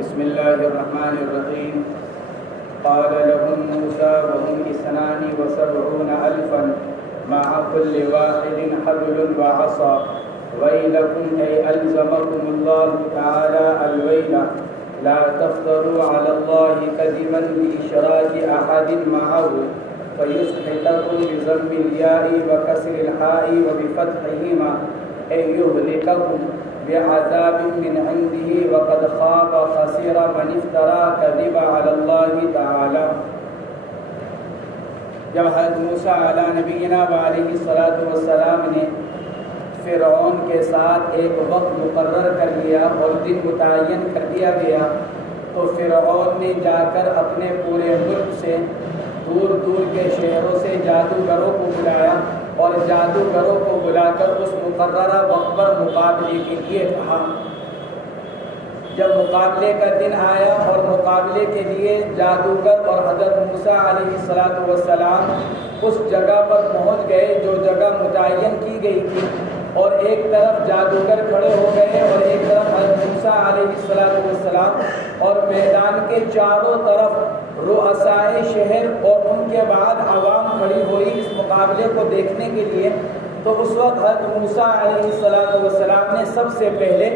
بسم الله الرحمن الرحيم. قال لهم موسى وهم 72,000 مع كل واحد حبل وعصا ويلكم أي ألزمكم الله تعالى الويل لا تفتروا على الله كذبا بإشراك أحد معه فيسحتكم بضم الياء وكسر الحاء وبفتحهما أي يهلككم بعذاب من عنده وقد خاب خسر من افترى كذب على الله تعالى. جب حضرت موسیٰ علیہ نبینا علیہ الصلاۃ والسلام نے فرعون کے ساتھ ایک وقت مقرر کر لیا اور دن متعین کر دیا گیا تو فرعون نے جا کر اپنے پورے ملک سے دور دور کے شہروں سے جادوگروں کو بلایا اور جادوگروں کو بلا کر اس مقررہ وقت پر مقابلے کے لیے کہا. جب مقابلے کا دن آیا اور مقابلے کے لیے جادوگر اور حضرت موسیٰ علیہ السلام اس جگہ پر پہنچ گئے جو جگہ متعین کی گئی تھی، اور ایک طرف جادوگر کھڑے ہو گئے اور ایک طرف حضرت موسیٰ علیہ السلام، اور میدان کے چاروں طرف رؤسائے شہر اور ان کے بعد عوام کھڑی ہوئی اس مقابلے کو دیکھنے کے لیے. تو اس وقت حضرت موسیٰ علیہ السلام نے سب سے پہلے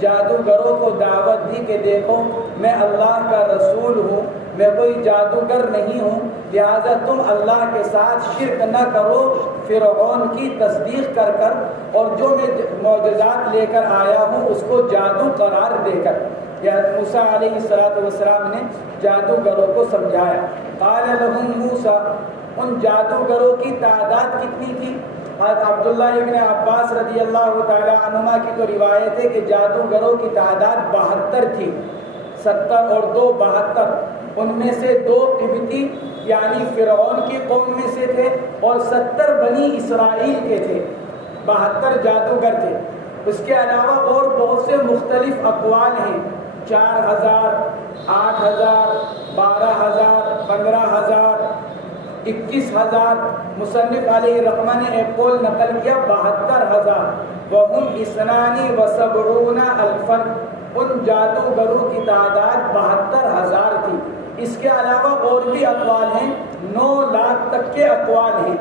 جادوگروں کو دعوت دی کہ دیکھو میں اللہ کا رسول ہوں، میں کوئی جادوگر نہیں ہوں، لہذا تم اللہ کے ساتھ شرک نہ کرو فرعون کی تصدیق کر کر، اور جو میں معجزات لے کر آیا ہوں اس کو جادو قرار دے کر. حضرت موسیٰ علیہ السلام نے جادوگروں کو سمجھایا. قال لهم موسیٰ، ان جادوگروں کی تعداد کتنی تھی؟ حضرت عبداللہ ابن عباس رضی اللہ تعالی عنہما کی تو روایت ہے کہ جادوگروں کی تعداد 72 تھی. 70 اور 2 72. ان میں سے 2 قبطی یعنی فرعون کی قوم میں سے تھے اور 70 بنی اسرائیل کے تھے. 72 جادوگر تھے. اس کے علاوہ اور بہت سے مختلف اقوال ہیں. 4,000 8,000 12,000 15,000 21,000. مصنف علیہ رحمہ نے ایک قول نقل کیا 72,000. وَهُمْ 72,000. ان جادوگروں کی تعداد 72,000 تھی. اس کے علاوہ اور بھی اقوال ہیں، 9 لاکھ تک کے اقوال ہیں.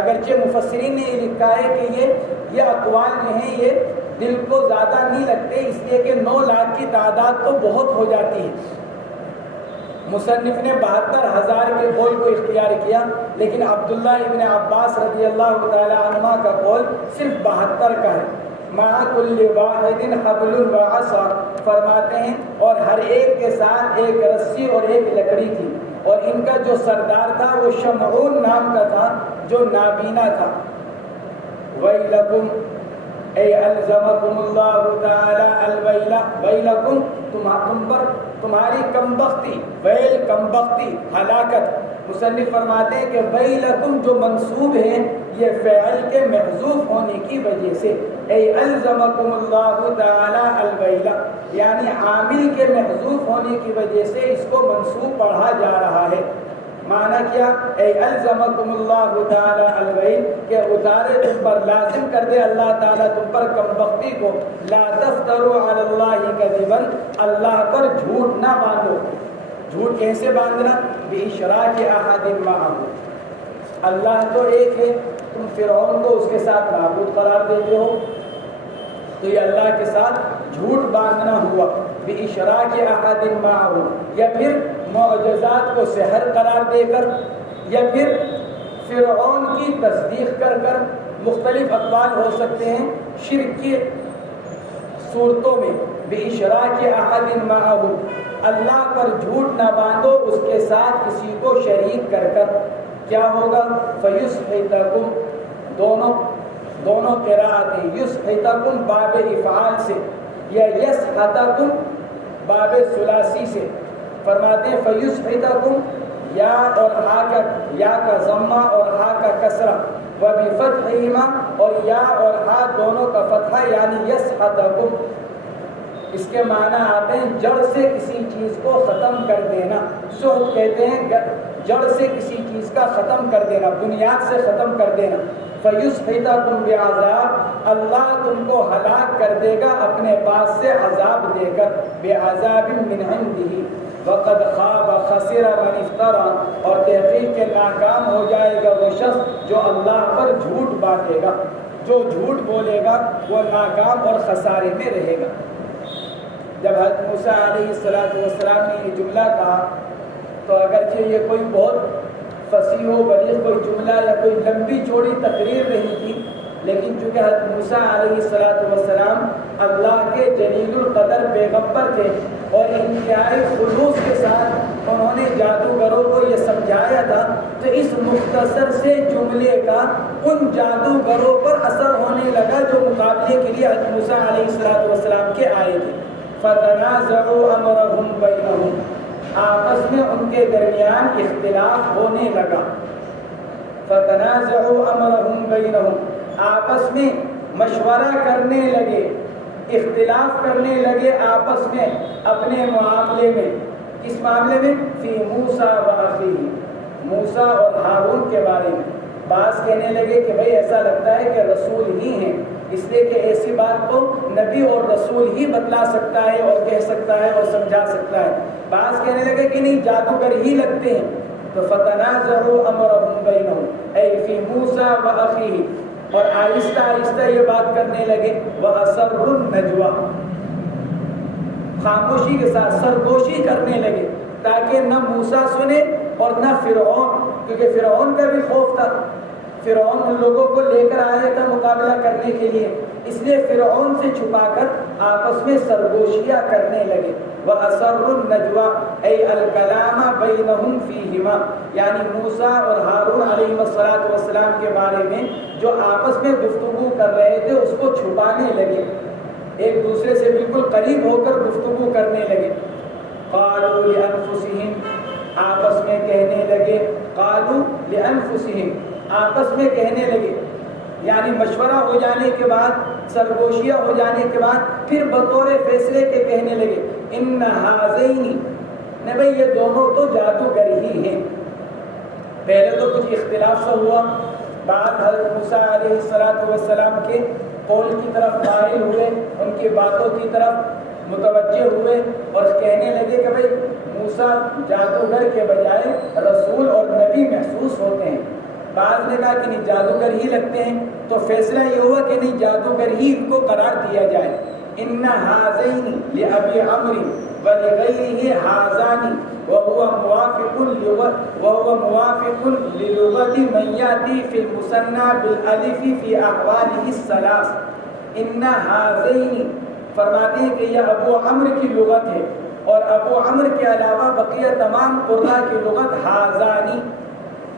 اگرچہ مفسرین نے یہ لکھا ہے کہ یہ اقوال جو ہیں یہ دل کو زیادہ نہیں لگتے، اس لیے کہ 9 لاکھ کی تعداد تو بہت ہو جاتی ہے. مصنف نے 72,000 کے قول کو اختیار کیا، لیکن عبداللہ ابن عباس رضی اللہ تعالی عنہما کا قول صرف 72 کا ہے. مع کل واحد حبل وعصا فرماتے ہیں، اور ہر ایک کے ساتھ ایک رسی اور ایک لکڑی تھی، اور ان کا جو سردار تھا وہ شمعون نام کا تھا جو نابینا تھا. وَيْلَكُمْ اے الزمکم اللہ تعالی الویل، ویلکم تم پر تمہاری کمبختی، ویل کمبختی ہلاکت. مصنف فرماتے ہیں کہ ویلکم جو منصوب ہے یہ فعل کے محذوف ہونے کی وجہ سے، اے الزمکم اللہ تعالی الویل، یعنی عامل کے محذوف ہونے کی وجہ سے اس کو منصوب پڑھا جا رہا ہے. معنی کیا؟ اے الزمکم اللہ تعالی الویل، کہ اتارے تم پر، لازم کر دے اللہ تعالیٰ تم پر کمبختی کو. لا تفتروا علی اللہ کذبا، اللہ پر جھوٹ نہ باندھو. جھوٹ کیسے باندھنا؟ باشراک احد معہ، اللہ تو ایک ہے، تم فرعون کو اس کے ساتھ معبود قرار دیتے ہو، تو یہ اللہ کے ساتھ جھوٹ باندھنا ہوا. باشراک احد معہ، یا پھر معجزات کو سحر قرار دے کر، یا پھر فرعون کی تصدیق کر کر. مختلف اقوال ہو سکتے ہیں شرک کی صورتوں میں. باشراک احد معہ، اللہ پر جھوٹ نہ باندھو اس کے ساتھ کسی کو شریک کر کر. کیا ہوگا؟ فیسحتکم، دونوں قراءتیں، یسحتکم باب افعال سے یا یسحتکم باب ثلاثی سے. فرماتے ہیں فیسحتکم، یا اور یا کا ضمہ اور ہا کا کسرہ، وبفتحہما، اور یا اور ہا دونوں کا فتحہ، یعنی یسحتکم. اس کے معنی آتے ہیں جڑ سے کسی چیز کو ختم کر دینا. سحت کہتے ہیں جڑ سے کسی چیز کا ختم کر دینا، بنیاد سے ختم کر دینا. فَيُسْحِتَكُمْ بِعَذَابٍ، اللہ تم کو ہلاک کر دے گا اپنے پاس سے عذاب دے کر. بِعَذَابٍ مِّنْ عِنْدِهِ وَقَدْ خَابَ خَسِرَ مَنِ افْتَرَىٰ، اور تحقیق کے ناکام ہو جائے گا وہ شخص جو اللہ پر جھوٹ باندھے گا. جو جھوٹ بولے گا وہ ناکام اور خسارے میں رہے گا. جب حضرت موسیٰ علیہ السلام نے یہ جملہ کہا تو اگرچہ یہ کوئی بہت فصیح و بلیغ کوئی جملہ یا کوئی لمبی چوڑی تقریر نہیں تھی، لیکن چونکہ حضرت موسیٰ علیہ السلام اللہ کے جلیل القدر پیغمبر تھے اور انتہائی خلوص کے ساتھ انہوں نے جادوگروں کو یہ سمجھایا تھا، تو اس مختصر سے جملے کا ان جادوگروں پر اثر ہونے لگا جو مقابلے کے لیے حضرت موسیٰ علیہ السلام کے آئے تھے. فَتَنَازَعُوا أَمْرَهُمْ بَيْنَهُمْ، آپس میں ان کے درمیان اختلاف ہونے لگا. فَتَنَازَعُوا أَمْرَهُمْ بَيْنَهُمْ، آپس میں مشورہ کرنے لگے، اختلاف کرنے لگے آپس میں اپنے معاملے میں. کس معاملے میں؟ فی موسیٰ وَأَخِیہ، موسیٰ اور ہارون کے بارے میں. بعض کہنے لگے کہ بھئی ایسا لگتا ہے کہ رسول ہی ہیں، اس لیے کہ ایسی بات کو نبی اور رسول ہی بتلا سکتا ہے اور کہہ سکتا ہے اور سمجھا سکتا ہے. بعض کہنے لگے کہ نہیں جادوگر ہی لگتے ہیں. تو فَتَنَازَعُوا أَمْرَهُمْ بَيْنَهُمْ أي فِي مُوسَىٰ وَأَخِيهِ، اور آہستہ آہستہ یہ بات کرنے لگے. وَأَسَرُّوا النَّجْوَىٰ، خاموشی کے ساتھ سرگوشی کرنے لگے تاکہ نہ موسیٰ سنے اور نہ فرعون، کیونکہ فرعون کا بھی خوف تھا. فرعون ان لوگوں کو لے کر آیا تھا مقابلہ کرنے کے لیے، اس لیے فرعون سے چھپا کر آپس میں سرگوشیاں کرنے لگے. وَأَسَرُّوا النَّجْوَىٰ أي الْكَلَامَ بَيْنَهُمْ فِيهِمَا، یعنی موسیٰ اور ہارون علیہ السلام کے بارے میں جو آپس میں گفتگو کر رہے تھے اس کو چھپانے لگے، ایک دوسرے سے بالکل قریب ہو کر گفتگو کرنے لگے. قَالُوا لِأَنفُسِهِمْ، آپس میں کہنے لگے. قَالُوا لِأَنفُسِهِمْ، آپس میں کہنے لگے، یعنی مشورہ ہو جانے کے بعد، سرگوشیاں ہو جانے کے بعد پھر بطور فیصلے کے کہنے لگے. ان ہذین، نے بھئی یہ دونوں تو جادوگر ہی ہیں. پہلے تو کچھ اختلاف سا ہوا، بعد حضرت موسیٰ علیہ السلام کے قول کی طرف مائل ہوئے، ان کی باتوں کی طرف متوجہ ہوئے اور کہنے لگے کہ بھئی موسیٰ جادوگر کے بجائے رسول اور نبی محسوس ہوتے ہیں. بعض نے کہا کہ نہیں جادوگر ہی لگتے ہیں، تو فیصلہ یہ ہوا کہ نہیں جادوگر ہی ان کو قرار دیا جائے. ان ہذین لابی عمرو ولغیرہ ہذان وهو موافق للغت من یاتی فی المثنى بالالف فی احواله الثلاث. ان ہذین فرماتے ہیں کہ یہ ابو عمرو کی لغت ہے، اور ابو عمرو کے علاوہ بقیہ تمام قراء کی لغت ہذانی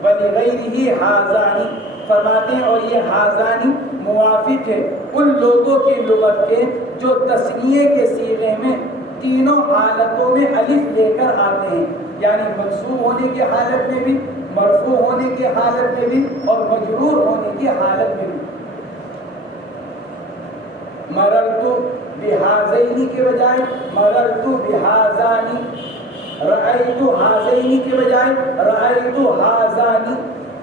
وَلِغَيْرِهِ ہَذَانِ فرماتے ہیں، اور یہ ہَذَانِ موافق ہے ان لوگوں کی لغت کے جو تثنیے کے صیغے میں تینوں حالتوں میں الف لے کر آتے ہیں، یعنی منصوب ہونے کی حالت میں بھی، مرفوع ہونے کی حالت میں بھی، اور مجرور ہونے کی حالت میں بھی. مررتو بہذین کے بجائے مررتو بہذانی، رأیتو ہذین کے بجائے رأیتو ہذانی،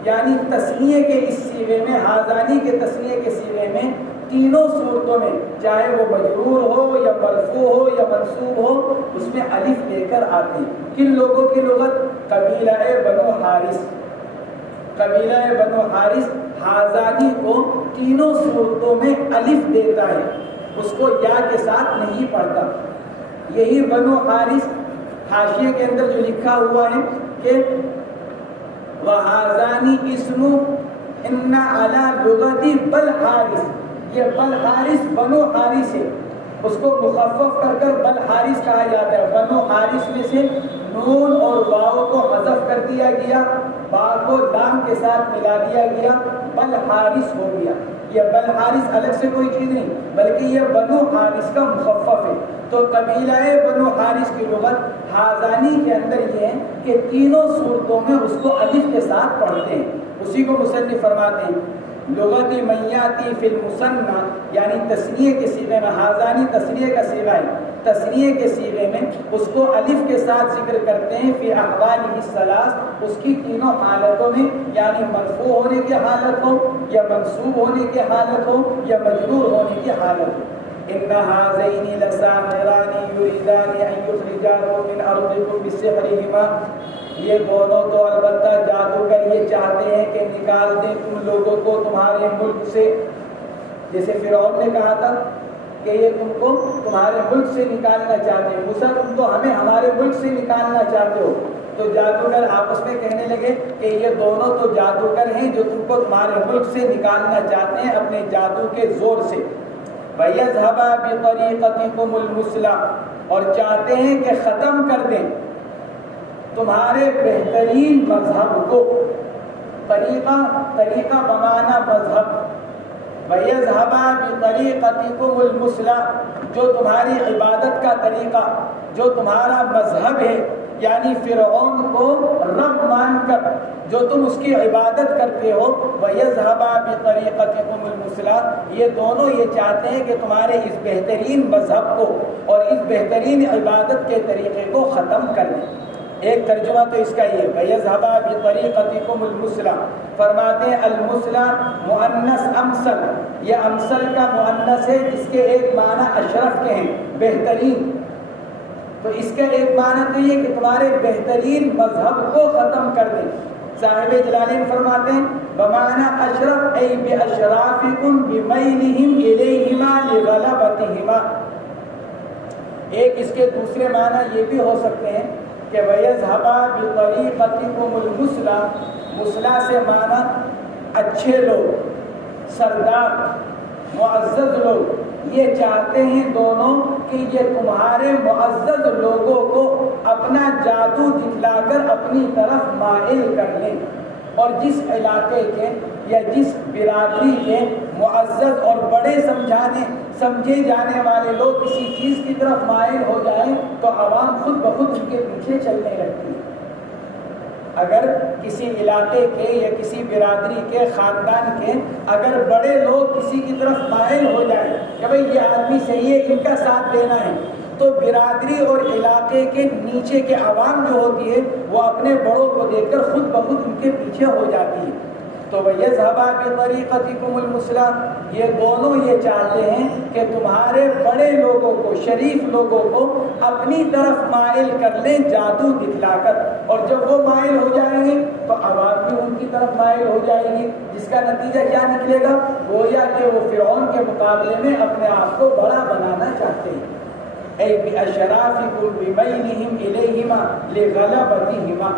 یعنی تثنیے کے اس صیغے میں، ہذانی کے تثنیے کے صیغے میں تینوں صورتوں میں، چاہے وہ مجرور ہو یا مرفوع ہو یا منصوب ہو، اس میں الف لے کر آتے ہیں. کن لوگوں کی لغت؟ قبیلہ بنو حارث. قبیلہ بنو حارث ہذانی کو تینوں صورتوں میں الف دیتا ہے، اس کو یا کے ساتھ نہیں پڑھتا. یہی بنو حارث حاشیے کے اندر جو لکھا ہوا ہے کہ وَهَذَانِ اسْمُ إِنَّ عَلَى لُغَةِ بَلْ حارث، یہ بل حارث بنو حارث ہے، اس کو مخفف کر کر بل حارث کہا جاتا ہے. بنو حارث میں سے نون اور واو کو حذف کر دیا گیا، با کو لام کے ساتھ ملا دیا گیا، بل حارث ہو گیا. یہ بل حارث الگ سے کوئی چیز نہیں بلکہ یہ بنو حارث کا مخفف ہے. تو قبیلہ بنو حارث کی لغت ہذانی کے اندر یہ ہے کہ تینوں صورتوں میں اس کو الف کے ساتھ پڑھتے ہیں. اسی کو مصنف فرماتے ہیں لغت من یاتی فی المثنى، یعنی تثنیے کے صیغے میں. ہذانی تثنیے کا صیغہ ہے، تثنیے کے صیغے میں اس کو الف کے ساتھ ذکر کرتے ہیں فی احوالہ الثلاث، اس کی تینوں حالتوں میں، یعنی مرفوع ہونے کی حالت ہو یا منصوب ہونے کی حالت ہو یا مجرور ہونے کی حالت ہو۔ ان هذین لساحران یریدان ان یخرجاکم من ارضکم بسحرہما، یہ دونوں تو البتہ جادوگر یہ چاہتے ہیں کہ نکال دیں تم لوگوں کو تمہارے ملک سے، جیسے فرعون نے کہا تھا کہ یہ تم کو تمہارے ملک سے نکالنا چاہتے ہیں، موسیٰ تم تو ہمیں ہمارے ملک سے نکالنا چاہتے ہو۔ تو جادوگر آپس میں کہنے لگے کہ یہ دونوں تو جادوگر ہیں جو تم کو تمہارے ملک سے نکالنا چاہتے ہیں اپنے جادو کے زور سے۔ وَيَذْهَبَا بِطَرِيقَتِكُمُ الْمُثْلَىٰ، اور چاہتے ہیں کہ ختم کر دیں تمہارے بہترین مذہب کو۔ طریقہ بمانا مذہب۔ وَيَذْهَبَا بِطَرِيقَتِكُمُ الْمُثْلَىٰ، جو تمہاری عبادت کا طریقہ، جو تمہارا مذہب ہے، یعنی فرعون کو رب مان کر جو تم اس کی عبادت کرتے ہو، وَيَذْهَبَا بِطَرِيقَتِكُمُ الْمُثْلَىٰ، یہ دونوں یہ چاہتے ہیں کہ تمہارے اس بہترین مذہب کو اور اس بہترین عبادت کے طریقے کو ختم کر دیں۔ ایک ترجمہ تو اس کا یہ ہے وَيَذْهَبَا بِطَرِيقَتِكُمُ الْمُثْلَىٰ، فرماتے ہیں المثلیٰ مؤنث امثل، یہ امثل کا مؤنث ہے جس کے ایک معنی اشرف کے ہیں، بہترین، تو اس کا ایک معنی تو یہ کہ تمہارے بہترین مذہب کو ختم کر دیں۔ صاحب جلالین فرماتے ہیں بمعنی اشرف ای باشرافکم بمیلہم الیہما لغلبتہما، ایک اس کے دوسرے معنی یہ بھی ہو سکتے ہیں کہ وَيَذْهَبَا بِطَرِيقَتِكُمُ الْمُثْلَىٰ، مثلا سے معنی اچھے لوگ، سردار، معزز لوگ، یہ چاہتے ہیں دونوں کہ یہ تمہارے معزز لوگوں کو اپنا جادو دکھلا کر اپنی طرف مائل کر لیں، اور جس علاقے کے یا جس برادری کے معزز اور بڑے سمجھے جانے والے لوگ کسی چیز کی طرف مائل ہو جائیں تو عوام خود بخود ان کے پیچھے چلنے لگتی ہے۔ اگر کسی علاقے کے یا کسی برادری کے خاندان کے اگر بڑے لوگ کسی کی طرف مائل ہو جائیں کہ بھئی یہ آدمی صحیح ہے، ان کا ساتھ دینا ہے، تو برادری اور علاقے کے نیچے کے عوام جو ہوتی ہے وہ اپنے بڑوں کو دیکھ کر خود بخود ان کے پیچھے ہو جاتی ہے۔ تو وَيَذْهَبَا بِطَرِيقَتِكُمُ الْمُثْلَىٰ، یہ دونوں یہ چاہتے ہیں کہ تمہارے بڑے لوگوں کو، شریف لوگوں کو اپنی طرف مائل کر لیں جادو دکھلا کر، اور جب وہ مائل ہو جائیں گے تو عوام بھی ان کی طرف مائل ہو جائے گی، جس کا نتیجہ کیا نکلے گا؟ گویا کہ وہ فرعون کے مقابلے میں اپنے آپ کو بڑا بنانا چاہتے ہیں۔ اے بِأَشْرَافِكُمْ بِمَيْلِهِمْ إِلَيْهِمَا لِغَلَبَتِهِمَا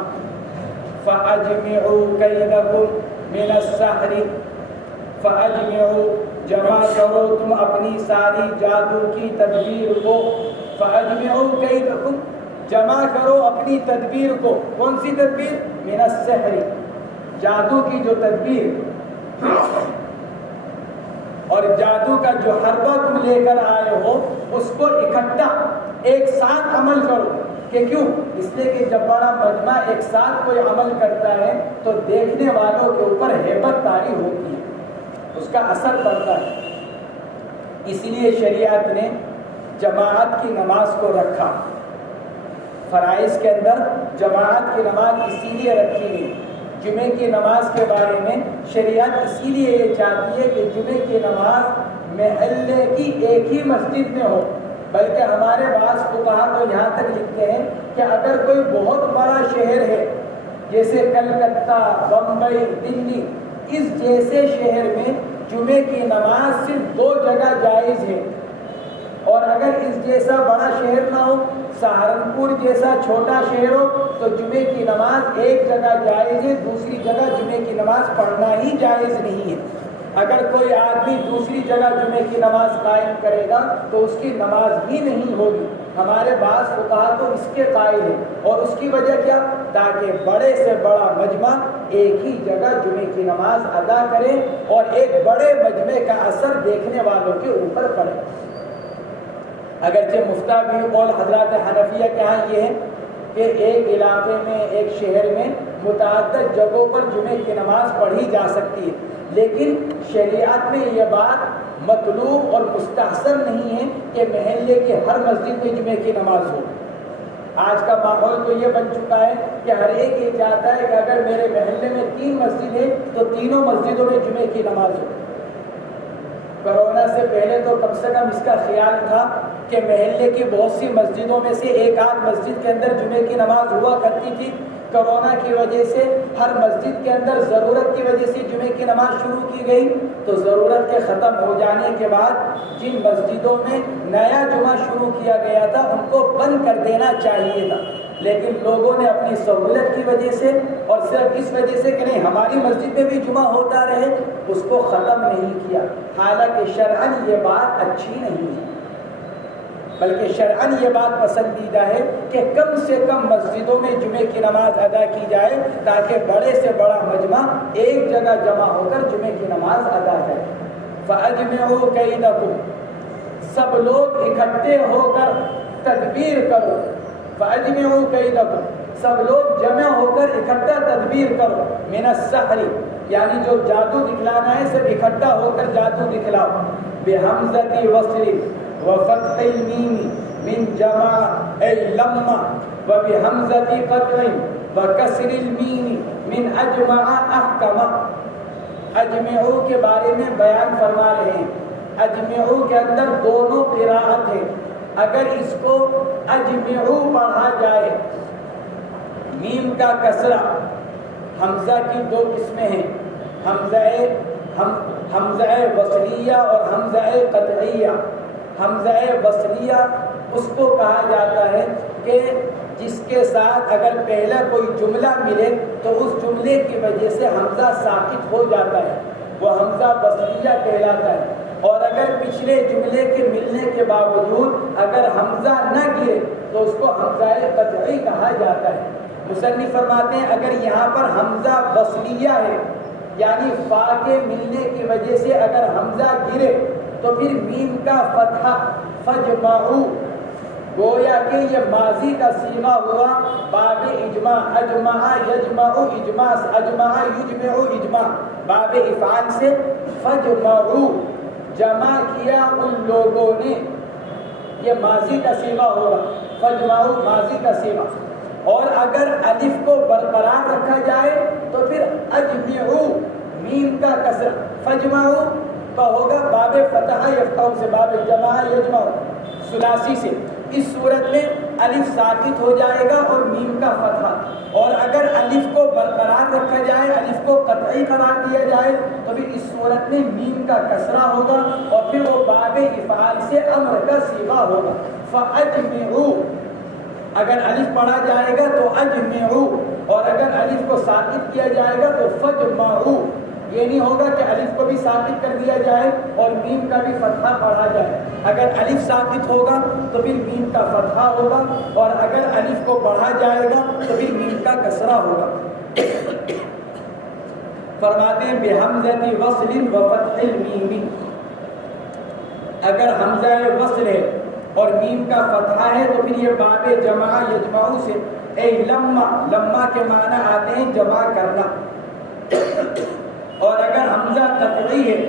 فَأَجْمِعُوا كَيْدَكُمْ من السحر، فَأَجْمِعُوا، جمع کرو تم اپنی ساری جادو کی تدبیر کو، فَأَجْمِعُوا كَيْدَكُمْ، جمع کرو اپنی تدبیر کو، کون سی تدبیر؟ من السحر، جادو کی جو تدبیر اور جادو کا جو حربہ تم لے کر آئے ہو اس کو اکٹھا ایک ساتھ عمل کرو۔ کہ کیوں؟ اس لیے کہ جب بڑا مجمع ایک ساتھ کوئی عمل کرتا ہے تو دیکھنے والوں کے اوپر ہیبت طاری ہوتی ہے، اس کا اثر پڑتا ہے۔ اس لیے شریعت نے جماعت کی نماز کو رکھا، فرائض کے اندر جماعت کی نماز اسی لیے رکھی گئی۔ جمعے کی نماز کے بارے میں شریعت اسی لیے یہ چاہتی ہے کہ جمعے کی نماز محلے کی ایک ہی مسجد میں ہو، بلکہ ہمارے بعض فقہا تو یہاں تک لکھتے ہیں کہ اگر کوئی بہت بڑا شہر ہے جیسے کلکتہ، بمبئی، دلی، اس جیسے شہر میں جمعے کی نماز صرف 2 جگہ جائز ہے، اور اگر اس جیسا بڑا شہر نہ ہو، سہارنپور جیسا چھوٹا شہر ہو، تو جمعے کی نماز ایک جگہ جائز ہے، دوسری جگہ جمعے کی نماز پڑھنا ہی جائز نہیں ہے۔ اگر کوئی آدمی دوسری جگہ جمعے کی نماز قائم کرے گا تو اس کی نماز ہی نہیں ہوگی۔ ہمارے بعض فقہا تو اس کے قائل ہیں، اور اس کی وجہ کیا؟ تاکہ بڑے سے بڑا مجمع ایک ہی جگہ جمعے کی نماز ادا کرے اور ایک بڑے مجمع کا اثر دیکھنے والوں کے اوپر پڑے۔ اگرچہ مفتہ بھی قول حضرات حنفیہ کے ہاں یہ ہے کہ ایک علاقے میں، ایک شہر میں متعدد جگہوں پر جمعے کی نماز پڑھی جا سکتی ہے، لیکن شریعت میں یہ بات مطلوب اور مستحسن نہیں ہے کہ محلے کی ہر مسجد میں جمعے کی نماز ہو۔ آج کا ماحول تو یہ بن چکا ہے کہ ہر ایک یہ چاہتا ہے کہ اگر میرے محلے میں 3 مسجد ہے تو تینوں مسجدوں میں جمعے کی نماز ہو۔ کرونا سے پہلے تو کم سے کم اس کا خیال تھا کہ محلے کی بہت سی مسجدوں میں سے ایک آدھ مسجد کے اندر جمعے کی نماز ہوا کرتی تھی۔ کرونا کی وجہ سے ہر مسجد کے اندر ضرورت کی وجہ سے جمعے کی نماز شروع کی گئی، تو ضرورت کے ختم ہو جانے کے بعد جن مسجدوں میں نیا جمعہ شروع کیا گیا تھا ان کو بند کر دینا چاہیے تھا، لیکن لوگوں نے اپنی سہولت کی وجہ سے اور صرف اس وجہ سے کہ نہیں ہماری مسجد میں بھی جمعہ ہوتا رہے، اس کو ختم نہیں کیا۔ حالانکہ شرعاً یہ بات اچھی نہیں ہے، بلکہ شرعاً یہ بات پسندیدہ ہے کہ کم سے کم مسجدوں میں جمعے کی نماز ادا کی جائے تاکہ بڑے سے بڑا مجمع ایک جگہ جمع ہو کر جمعے کی نماز ادا کرے۔ فَأَجْمِعُوا كَيْدَكُمْ، سب لوگ اکٹھے ہو کر تدبیر کرو۔ فَأَجْمِعُوا كَيْدَكُمْ، سب لوگ جمع ہو کر اکٹھا تدبیر کرو۔ مِنَ السَّحْرِ، یعنی جو جادو دکھلانا ہے سب اکٹھا ہو کر جادو دکھلاؤ۔ بِحَمْزَةِ وَصْلٍ وفتح المیم من جمع ای لما وبحمزة قطع وکسر المیم من اجمع احکم۔ اجمعو کے بارے میں بیان فرما رہے ہیں۔ اجمعو کے اندر دونوں قراءت ہے۔ اگر اس کو اجمعو پڑھا جائے، میم کا کسرہ، حمزہ کی 2 قسمیں ہیں، حمزہ وصلیہ اور حمزہ قطعیہ۔ حمزہ وصلیہ اس کو کہا جاتا ہے کہ جس کے ساتھ اگر پہلا کوئی جملہ ملے تو اس جملے کی وجہ سے حمزہ ساکت ہو جاتا ہے، وہ حمزہ وصلیہ کہلاتا ہے۔ اور اگر پچھلے جملے کے ملنے کے باوجود اگر حمزہ نہ گرے تو اس کو حمزہ قطعی کہا جاتا ہے۔ مصنف فرماتے ہیں اگر یہاں پر حمزہ وصلیہ ہے، یعنی فا کے ملنے کی وجہ سے اگر حمزہ گرے تو پھر میم کا فتحہ فجمعو، گویا کہ یہ ماضی کا صیغہ ہوا باب اجماع، اجمع یجمع اجماع، اجمع یجمع اجماع، باب افعال سے فجمعو، جمع کیا ان لوگوں نے، یہ ماضی کا صیغہ ہوگا، فجمعو ماضی کا صیغہ۔ اور اگر الف کو برقرار رکھا جائے تو پھر اجمعو، میم کا کسر، فجمعو کا ہوگا باب فتح یفتح سے، باب جمع یجمع ثلاثی سے۔ اس صورت میں الف ساکت ہو جائے گا اور میم کا فتح۔ اور اگر الف کو برقرار رکھا جائے، الف کو قطعی قرار دیا جائے تو پھر اس صورت میں میم کا کسرہ ہوگا اور پھر وہ باب افعال سے امر کا صیغہ ہوگا۔ فاجمعوا، اگر الف پڑھا جائے گا تو اجمعوا، اور اگر الف کو ساکت کیا جائے گا تو فجمعوا۔ یہ نہیں ہوگا کہ الف کو بھی ساکت کر دیا جائے اور میم کا بھی فتحہ پڑھا جائے۔ اگر الف ساکت ہوگا تو پھر میم کا فتحہ ہوگا، اور اگر الف کو پڑھا جائے گا تو پھر میم کا کسرہ ہوگا۔ فرماتے ہیں بحمزۃ وصل وفتح المیم، اگر حمزہ وصل ہے اور میم کا فتحہ ہے تو پھر یہ باب جمع یجمع سے، اے لما، لما کے معنی آتے ہیں جمع کرنا۔ اور اگر حمزہ قطعی ہے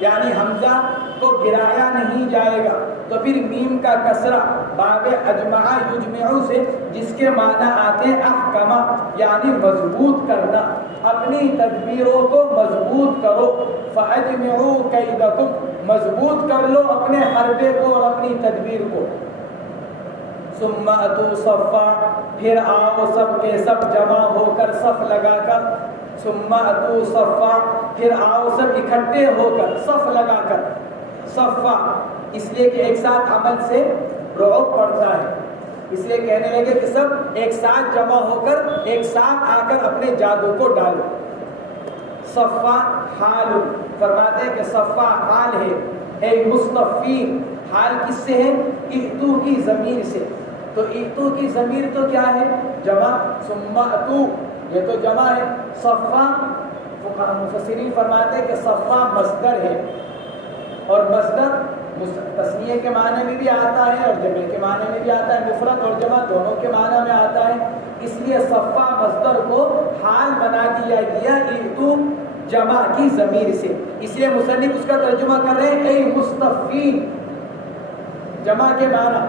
یعنی حمزہ کو گرایا نہیں جائے گا تو پھر میم کا کسرہ باب اجمع یجمع سے، جس کے معنی آتے ہیں احکمہ، یعنی مضبوط کرنا، اپنی تدبیروں کو مضبوط کرو۔ فاجمعوا کیدکم، مضبوط کر لو اپنے حربے کو اور اپنی تدبیر کو۔ ثم اتوا صفا، پھر آؤ سب کے سب جمع ہو کر صف لگا کر۔ ثم اتوا صفا، پھر آؤ سب اکٹھے ہو کر صف لگا کر۔ صفا اس لیے کہ ایک ساتھ عمل سے رعب پڑتا ہے، اس لیے کہنے لگے کہ سب ایک ساتھ جمع ہو کر ایک ساتھ آ کر اپنے جادو کو ڈالو۔ صفا حال، فرماتے ہیں کہ صفا حال ہے، اے مصطفین، حال کس سے ہے؟ اتو کی ضمیر سے۔ تو اتو کی ضمیر تو کیا ہے؟ جمع، ثم اتو یہ تو جمع ہے۔ صفا مفسرین فرماتے ہیں کہ صفا مصدر ہے، اور مصدر تسنیہ کے معنی میں بھی آتا ہے اور جمع کے معنی میں بھی آتا ہے، مفرد اور جمع دونوں کے معنی میں آتا ہے۔ اس لیے صفا مصدر کو حال بنا دیا گیا، اتو جمع کی ضمیر سے، اس لیے مصنف اس کا ترجمہ کر رہے ہیں اے مصطفین، جمع کے معنی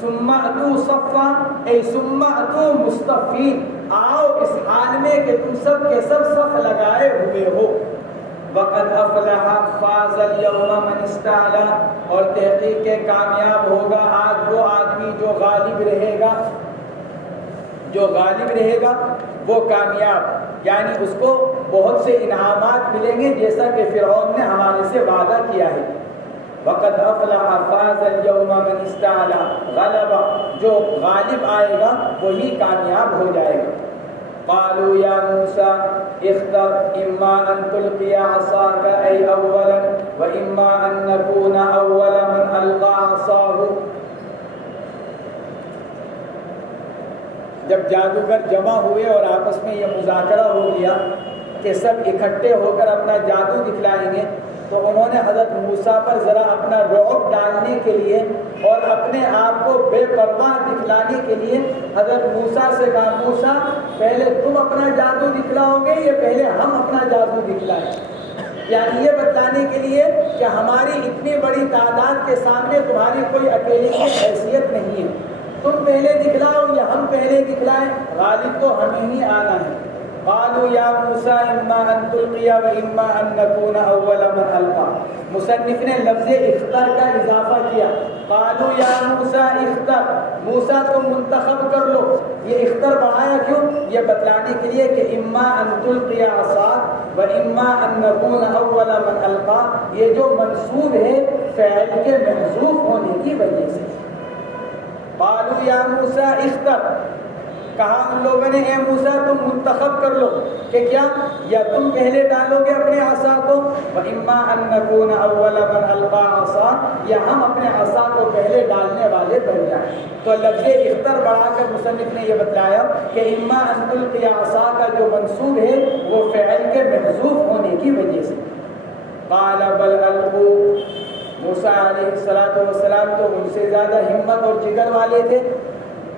ثم اتوا صفا، اے ثم اتوا مصطفین، آؤ اس حال میں کہ تم سب کے سب صف لگائے ہوئے ہو۔ وقد افلح فاز اليوم من استعلا، اور تحقیق کے کامیاب ہوگا آج وہ آدمی جو غالب رہے گا، جو غالب رہے گا وہ کامیاب، یعنی اس کو بہت سے انعامات ملیں گے جیسا کہ فرعون نے ہمارے سے وعدہ کیا ہے۔ وقد افلح فاز اليوم من استعلا، غلبہ، جو غالب آئے گا وہی کامیاب ہو جائے گا۔ قالوا یا موسیٰ اختر اما ان تلقی عصاک ای اولا و اما ان نکون اول من القى عصاه۔ جب جادوگر جمع ہوئے اور آپس میں یہ مذاکرہ ہو گیا کہ سب اکٹھے ہو کر اپنا جادو دکھلائیں گے، تو انہوں نے حضرت موسیٰ پر ذرا اپنا رعب ڈالنے کے لیے اور اپنے آپ کو بے پرواہ دکھلانے کے لیے حضرت موسیٰ سے کہا موسیٰ پہلے تم اپنا جادو دکھلاؤ گے یا پہلے ہم اپنا جادو دکھلائیں؟ یعنی یہ بتلانے کے لیے کہ ہماری اتنی بڑی تعداد کے سامنے تمہاری کوئی اکیلے کی حیثیت نہیں ہے، تم پہلے دکھلاؤ یا ہم پہلے دکھلائیں، غالب تو ہمیں ہی آنا ہے۔ قالوا یا موسیٰ اما ان تلقی و اما ان نکون اول من القى، مصنف نے لفظ اختر کا اضافہ کیا، قالوا یا موسیٰ اختر، موسیٰ تم منتخب کر لو، یہ اختر بڑھایا کیوں؟ یہ بتلانے کے لیے کہ اما ان تلقی عصاک و اما ان نکون اول من القى، یہ جو منصوب ہے فعل کے محذوف ہونے کی وجہ سے۔ قالوا یا موسیٰ اختر، کہا ان لوگوں نے اے موسیٰ تم منتخب کر لو کہ کیا، یا تم پہلے ڈالو گے اپنے عصا کو، وَإِمَّا أَن نَّكُونَ أَوَّلَ مَنْ أَلْقَىٰ عَصَاهُ، یا ہم اپنے عصا کو پہلے ڈالنے والے بن جائیں۔ تو لفظ اختر بڑھا کر مصنف نے یہ بتلایا کہ اما ان تلقی عصا کا جو منصوب ہے وہ فعل کے محذوف ہونے کی وجہ سے۔ قال بل القوا، موسیٰ علیہ السلام تو ان سے زیادہ ہمت اور جگر والے تھے،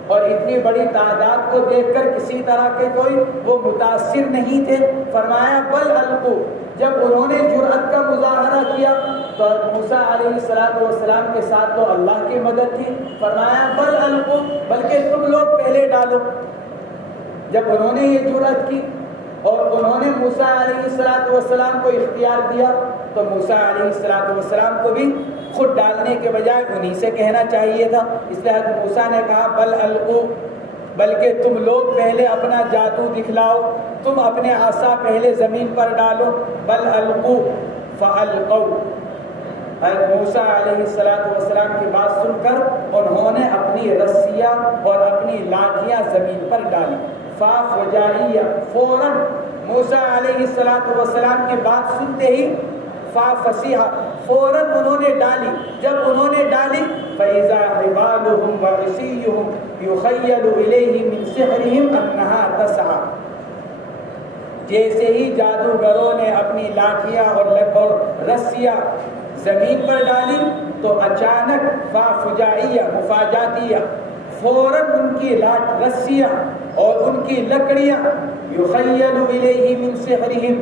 اور اتنی بڑی تعداد کو دیکھ کر کسی طرح کے کوئی وہ متاثر نہیں تھے۔ فرمایا بل القوا، جب انہوں نے جرأت کا مظاہرہ کیا تو موسیٰ علیہ السلام کے ساتھ تو اللہ کی مدد تھی، فرمایا بل القوا، بلکہ تم لوگ پہلے ڈالو۔ جب انہوں نے یہ جرأت کی اور انہوں نے موسیٰ علیہ السلام کو اختیار دیا تو موسیٰ علیہ السلام کو بھی خود ڈالنے کے بجائے انہی سے کہنا چاہیے تھا، اس لیے حضرت موسیٰ نے کہا بل القوا، بلکہ تم لوگ پہلے اپنا جادو دکھلاؤ، تم اپنے عصا پہلے زمین پر ڈالو۔ بل القوا فالقوا، حضرت موسیٰ علیہ السلام کی بات سن کر انہوں نے اپنی رسیاں اور اپنی لاٹھیاں زمین پر ڈالی۔ فاجائیہ، فوراً موسیٰ علیہ السلام کی بات سنتے ہی فصیحہ، فوراً انہوں نے ڈالی۔ جب انہوں نے ڈالی فَإِذَا حِبَالُهُمْ وَعِصِيُّهُمْ يُخَيَّلُ إِلَيْهِ مِنْ سِحْرِهِمْ أَنَّهَا تَسْعَىٰ، جیسے ہی جادوگروں نے اپنی لاٹھیاں اور رسیاں زمین پر ڈالی تو اچانک فاجائیہ، مفاجاتیہ، فوراً ان کی رسیاں اور ان کی لکڑیاں یخیل الیہ من سحرہم،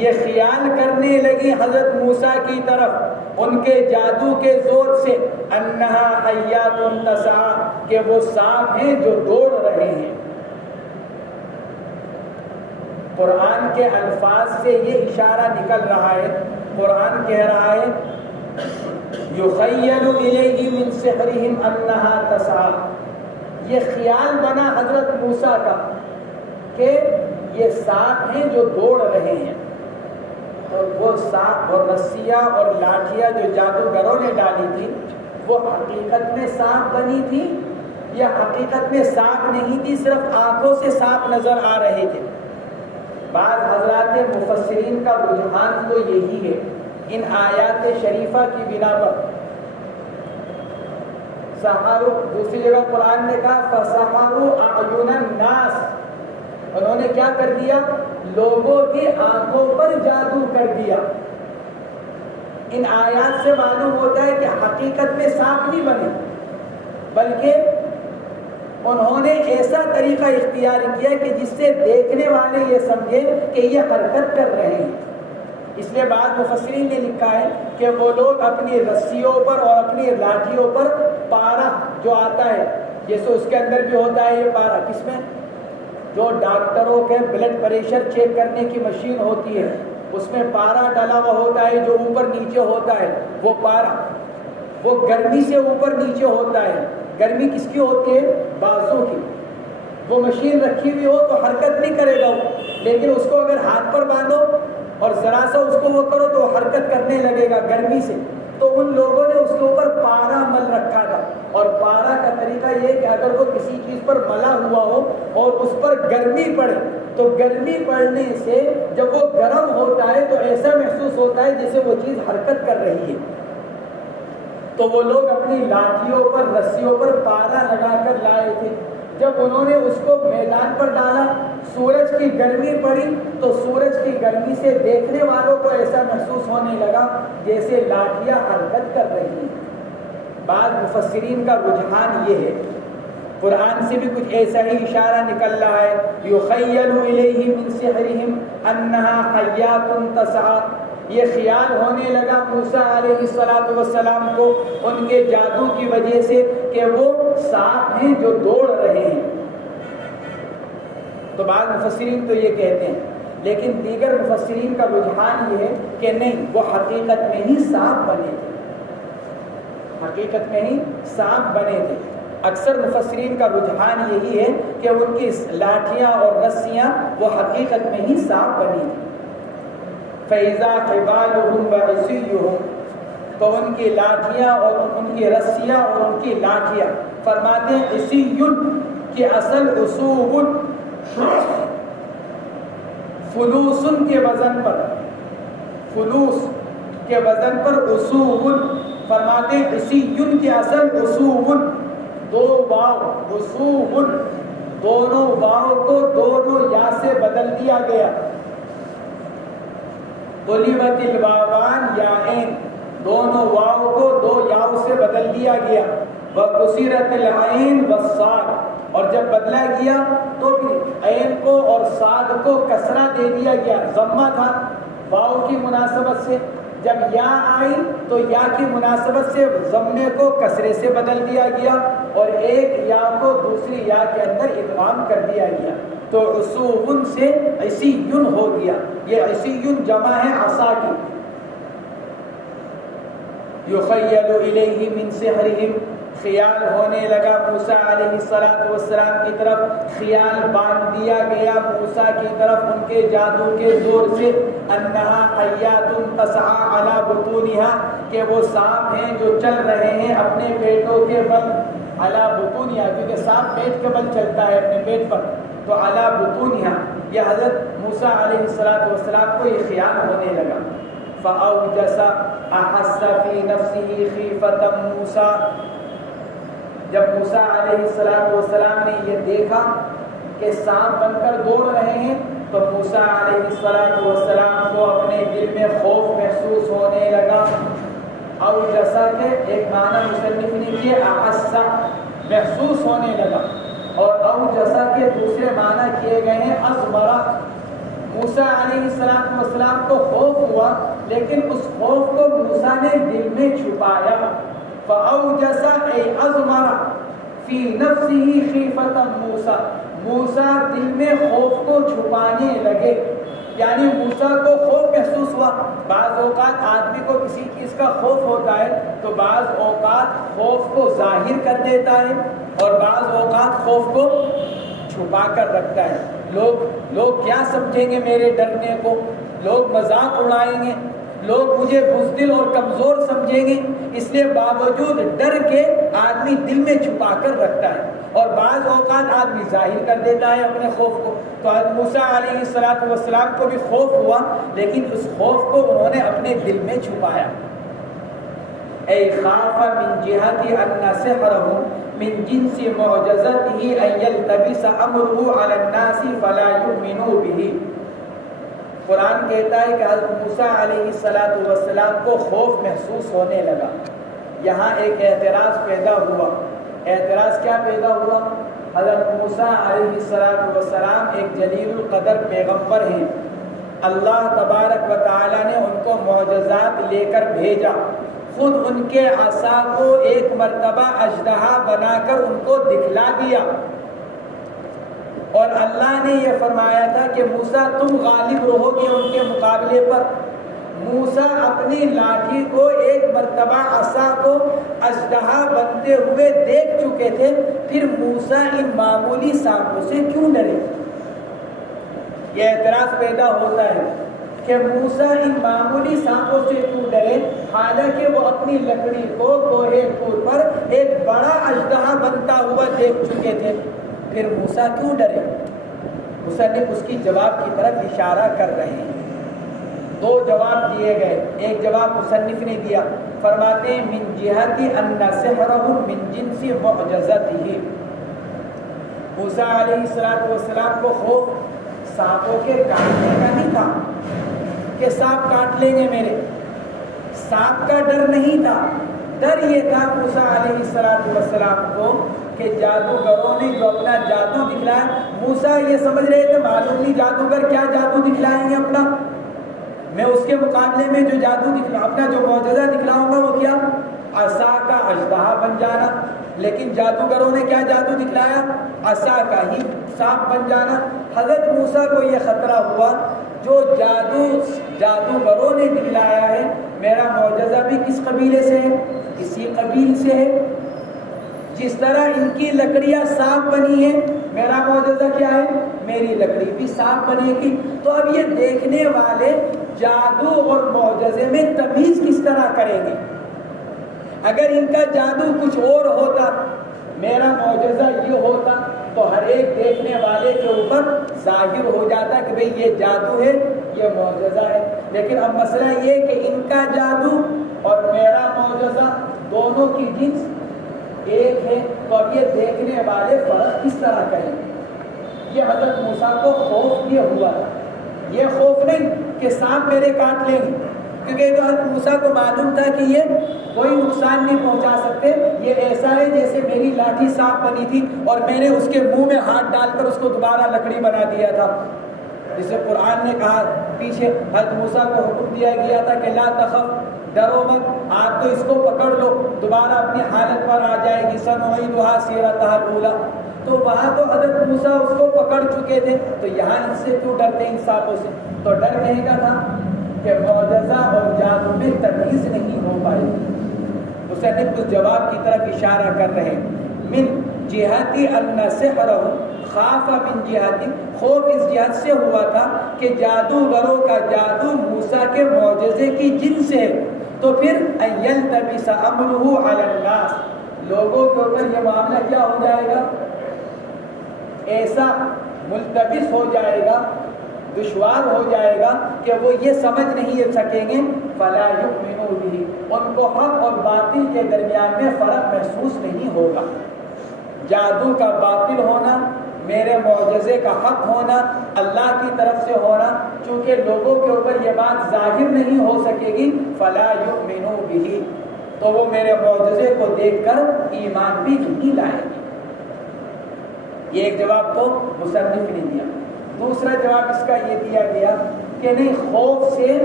یہ خیال کرنے لگی حضرت موسیٰ کی طرف ان کے جادو کے زور سے، انہا حیات تسعیٰ، کہ وہ سانپ ہیں جو دوڑ رہے ہیں۔ قرآن کے الفاظ سے یہ اشارہ نکل رہا ہے، قرآن کہہ رہا ہے یخیل الیہ من سحرہم انہا تسعیٰ، یہ خیال بنا حضرت موسیٰ کا کہ یہ سانپ ہیں جو دوڑ رہے ہیں۔ اور وہ سانپ اور رسیاں اور لاٹھیاں جو جادوگروں نے ڈالی تھی وہ حقیقت میں سانپ بنی تھی یا حقیقت میں سانپ نہیں تھی، صرف آنکھوں سے سانپ نظر آ رہے تھے؟ بعض حضرات مفسرین کا رجحان تو یہی ہے، ان آیات شریفہ کی بنا پر سحروا، دوسری جگہ قرآن نے کہا فسحروا اعین الناس، انہوں نے کیا کر دیا؟ لوگوں کی آنکھوں پر جادو کر دیا۔ ان آیات سے معلوم ہوتا ہے کہ حقیقت میں سانپ نہیں بنے، بلکہ انہوں نے ایسا طریقہ اختیار کیا کہ جس سے دیکھنے والے یہ سمجھے کہ یہ حرکت کر رہے ہیں۔ اس لیے بعض مفسرین نے لکھا ہے کہ وہ لوگ اپنی رسیوں پر اور اپنی لاٹھیوں پر پارا جو آتا ہے، جیسے اس کے اندر بھی ہوتا ہے یہ پارا، کس میں؟ جو ڈاکٹروں کے بلڈ پریشر چیک کرنے کی مشین ہوتی ہے، اس میں پارا ڈلا ہوا ہوتا ہے جو اوپر نیچے ہوتا ہے، وہ پارا وہ گرمی سے اوپر نیچے ہوتا ہے۔ گرمی کس کی ہوتی ہے؟ بازو کی۔ وہ مشین رکھی ہوئی ہو تو حرکت نہیں کرے گا وہ، لیکن اس کو اگر ہاتھ پر باندھو اور ذرا سا اس کو وہ کرو تو حرکت کرنے لگے گا گرمی سے۔ تو ان لوگوں نے اس کے اوپر پارا مل رکھا تھا، اور پارا کا طریقہ یہ کہ اگر وہ کسی چیز پر ملا ہوا ہو اور اس پر گرمی پڑے تو گرمی پڑنے سے جب وہ گرم ہوتا ہے تو ایسا محسوس ہوتا ہے جیسے وہ چیز حرکت کر رہی ہے۔ تو وہ لوگ اپنی لاٹھیوں پر رسیوں پر پارا لگا کر لائے تھے۔ جب انہوں نے اس کو میدان پر ڈالا، سورج کی گرمی پڑی تو سورج کی گرمی سے دیکھنے والوں کو ایسا محسوس ہونے لگا جیسے لاٹھیاں حرکت کر رہی ہیں۔ بعض مفسرین کا رجحان یہ ہے، قرآن سے بھی کچھ ایسا ہی اشارہ نکل رہا ہے، یخیل الیہ من سحرہم انہا حیات تسعی، یہ خیال ہونے لگا موسیٰ علیہ السلام کو ان کے جادو کی وجہ سے کہ وہ سانپ ہیں جو دوڑ رہے ہیں۔ تو بعض مفسرین تو یہ کہتے ہیں، لیکن دیگر مفسرین کا رجحان یہ ہے کہ نہیں، وہ حقیقت میں ہی سانپ بنے تھے، حقیقت میں ہی سانپ بنے تھے۔ اکثر مفسرین کا رجحان یہی ہے کہ ان کی لاٹھیاں اور رسیاں وہ حقیقت میں ہی سانپ بنی تھی۔ فَإِذَا حِبَالُهُمْ وَعِصِيُّهُمْ، تو ان کی لاٹھیاں اور ان کی رسیاں اور ان کی لاٹھیاں، فرماتے ہیں عصیٌ کہ اصل عصوب فلوسن کے وزن پر، فلوس کے وزن پر عصوب، فرماتے ہیں عصیٌ کے اصل عصوب، دو واو عصوب، دونوں واو کو دونوں یا سے بدل دیا گیا، قلبت الواوان یائین، دونوں واو کو دو یاؤ سے بدل دیا گیا، وکسرت العین والصاد، اور جب بدلا گیا تو پھر عین کو اور صاد کو کسرہ دے دیا گیا، ضمہ تھا واو کی مناسبت سے، جب یا آئی تو یا کی مناسبت سے ضمے کو کسرے سے بدل دیا گیا اور ایک یا کو دوسری یا کے اندر ادغام کر دیا گیا، تو عصوبن سے عصیٌ ہو گیا۔ یہ عصیٌ جمع ہے عصا کی۔ یخیل الیہ من سحرہم، خیال ہونے لگا موسیٰ علیہ السلام کی طرف، خیال باندھ دیا گیا موسیٰ کی طرف ان کے جادو کے زور سے، انہا حیات تسعی علی بطونہا، کہ وہ سانپ ہیں جو چل رہے ہیں اپنے پیٹوں کے بل، علی بطونہا، کیونکہ سانپ پیٹ کے بل چلتا ہے اپنے پیٹ پر، تو علی بطونہا، یہ حضرت موسیٰ علیہ السلام کو یہ خیال ہونے لگا۔ فأوجس أحس في نفسه خیفة موسیٰ، جب موسیٰ علیہ السلام نے یہ دیکھا کہ سانپ بن کر دوڑ رہے ہیں تو موسیٰ علیہ السلام کو اپنے دل میں خوف محسوس ہونے لگا۔ اوجسا کے ایک معنی مصنف نے کیا احس، محسوس ہونے لگا، اور اوجسا کے دوسرے معنی کیے گئے ہیں ازمرا۔ موسیٰ علیہ السلام کو خوف ہوا، لیکن اس خوف کو موسیٰ نے دل میں چھپایا۔ فأوجس أي أضمر في نفسه خیفة موسیٰ، موسیٰ دل میں خوف کو چھپانے لگے، یعنی موسیٰ کو خوف محسوس ہوا۔ بعض اوقات آدمی کو کسی چیز کا خوف ہوتا ہے تو بعض اوقات خوف کو ظاہر کر دیتا ہے اور بعض اوقات خوف کو چھپا کر رکھتا ہے۔ لوگ کیا سمجھیں گے میرے ڈرنے کو، لوگ مذاق اڑائیں گے، لوگ مجھے بزدل اور کمزور سمجھیں گے، اس لیے باوجود ڈر کے آدمی دل میں چھپا کر رکھتا ہے، اور بعض اوقات آدمی ظاہر کر دیتا ہے اپنے خوف کو۔ تو حضرت موسیٰ علیہ السلام کو بھی خوف ہوا، لیکن اس خوف کو انہوں نے اپنے دل میں چھپایا۔ اے خاف من جہت ان سحرہ من جنس معجزتہ ان یلتبس امرہ علی الناس فلا یؤمنوا بہ۔ قرآن کہتا ہے کہ حضرت موسیٰ علیہ السلام کو خوف محسوس ہونے لگا۔ یہاں ایک اعتراض پیدا ہوا۔ اعتراض کیا پیدا ہوا حضرت موسیٰ علیہ السلام ایک جلیل القدر پیغمبر ہیں، اللہ تبارک و تعالیٰ نے ان کو معجزات لے کر بھیجا، خود ان کے عصا کو ایک مرتبہ اژدہا بنا کر ان کو دکھلا دیا، اور اللہ نے یہ فرمایا تھا کہ موسیٰ تم غالب رہو گے ان کے مقابلے پر۔ موسیٰ اپنی لاٹھی کو ایک مرتبہ عصا کو اژدہا بنتے ہوئے دیکھ چکے تھے، پھر موسیٰ ان معمولی سانپوں سے کیوں ڈرے؟ یہ اعتراض پیدا ہوتا ہے کہ موسیٰ ان معمولی سانپوں سے کیوں ڈرے، حالانکہ وہ اپنی لکڑی کو کوہ طور پر ایک بڑا اژدہا بنتا ہوا دیکھ چکے تھے، پھر موسیٰ کیوں ڈرے؟ مصنف اس کی جواب کی طرف اشارہ کر رہے ہیں۔ دو جواب دیے گئے، ایک جواب مصنف نے دیا، فرماتے ہیں من جہت ان سحرہ من جنس معجزتہ، موسیٰ علیہ السلام کو خوف سانپوں کے کاٹنے کا نہیں تھا کہ سانپ کاٹ لیں گے میرے، سانپ کا ڈر نہیں تھا، ڈر یہ تھا موسیٰ علیہ السلام کو کہ جادوگروں نے جو اپنا جادو دکھلایا، موسیٰ یہ سمجھ رہے تھے معلوم نہیں جادوگر کیا جادو دکھلائیں گے اپنا، میں اس کے مقابلے میں جو جادو اپنا جو معجزہ دکھلاؤں گا وہ کیا، عصا کا اژدہا بن جانا، لیکن جادوگروں نے کیا جادو دکھلایا، عصا کا ہی سانپ بن جانا۔ حضرت موسیٰ کو یہ خطرہ ہوا جو جادوگروں نے دکھلایا ہے، میرا معجزہ بھی کس قبیلے سے ہے، اسی قبیل سے ہے، جس طرح ان کی لکڑیاں سانپ بنی ہیں، میرا معجزہ کیا ہے، میری لکڑی بھی سانپ بنے گی۔ تو اب یہ دیکھنے والے جادو اور معجزے میں تمیز کس طرح کریں گے؟ اگر ان کا جادو کچھ اور ہوتا، میرا معجزہ یہ ہوتا، تو ہر ایک دیکھنے والے کے اوپر ظاہر ہو جاتا کہ بھئی یہ جادو ہے، یہ معجزہ ہے۔ لیکن اب مسئلہ یہ کہ ان کا جادو اور میرا معجزہ دونوں کی جنس ایک ہے، تو اب یہ دیکھنے والے فرق کس طرح کریں گے؟ یہ حضرت موسیٰ کو خوف یہ ہوا تھا، یہ خوف نہیں کہ سانپ میرے کاٹ لیں گے، کیونکہ تو حضرت موسیٰ کو معلوم تھا کہ یہ کوئی نقصان نہیں پہنچا سکتے، یہ ایسا ہے جیسے میری لاٹھی سانپ بنی تھی اور میں نے اس کے منہ میں ہاتھ ڈال کر اس کو دوبارہ لکڑی بنا دیا تھا، جسے قرآن نے کہا پیچھے حضرت موسیٰ کو حکم دیا گیا تھا کہ لا تخف، ڈرو مت، آپ تو اس کو پکڑ لو، دوبارہ اپنی حالت پر آ جائے گی، سنعیدھا سیرتھا الاولیٰ۔ تو وہاں تو حضرت موسیٰ اس کو پکڑ چکے تھے، تو یہاں اس سے کیوں ڈرتے ہیں، ان سانپوں سے؟ تو ڈر کہیں کا تھا کہ معجزہ اور جادو میں تمیز نہیں ہو پائے۔ مصنف اس جواب کی طرف اشارہ کر رہے ہیں، من جہتی ان سحرہ، خاف من جہتی، خوف اس جہت سے ہوا تھا کہ جادوگروں کا جادو موسیٰ کے معجزے کی جنس ہے، تو پھر ان یلتبس امرہ علی الناس، لوگوں کے اوپر یہ معاملہ کیا ہو جائے گا، ایسا ملتبس ہو جائے گا، دشوار ہو جائے گا کہ وہ یہ سمجھ نہیں سکیں گے، فلا یؤمنوا بہ، ان کو حق اور باطل کے درمیان میں فرق محسوس نہیں ہوگا۔ جادو کا باطل ہونا، میرے معجزے کا حق ہونا، اللہ کی طرف سے ہونا، چونکہ لوگوں کے اوپر یہ بات ظاہر نہیں ہو سکے گی، فلا یؤمنوا بہ، تو وہ میرے معجزے کو دیکھ کر ایمان بھی نہیں لائیں گے۔ یہ ایک جواب تو مصنف نے دیا۔ دوسرا جواب اس کا یہ دیا گیا کہ نہیں، خوف سے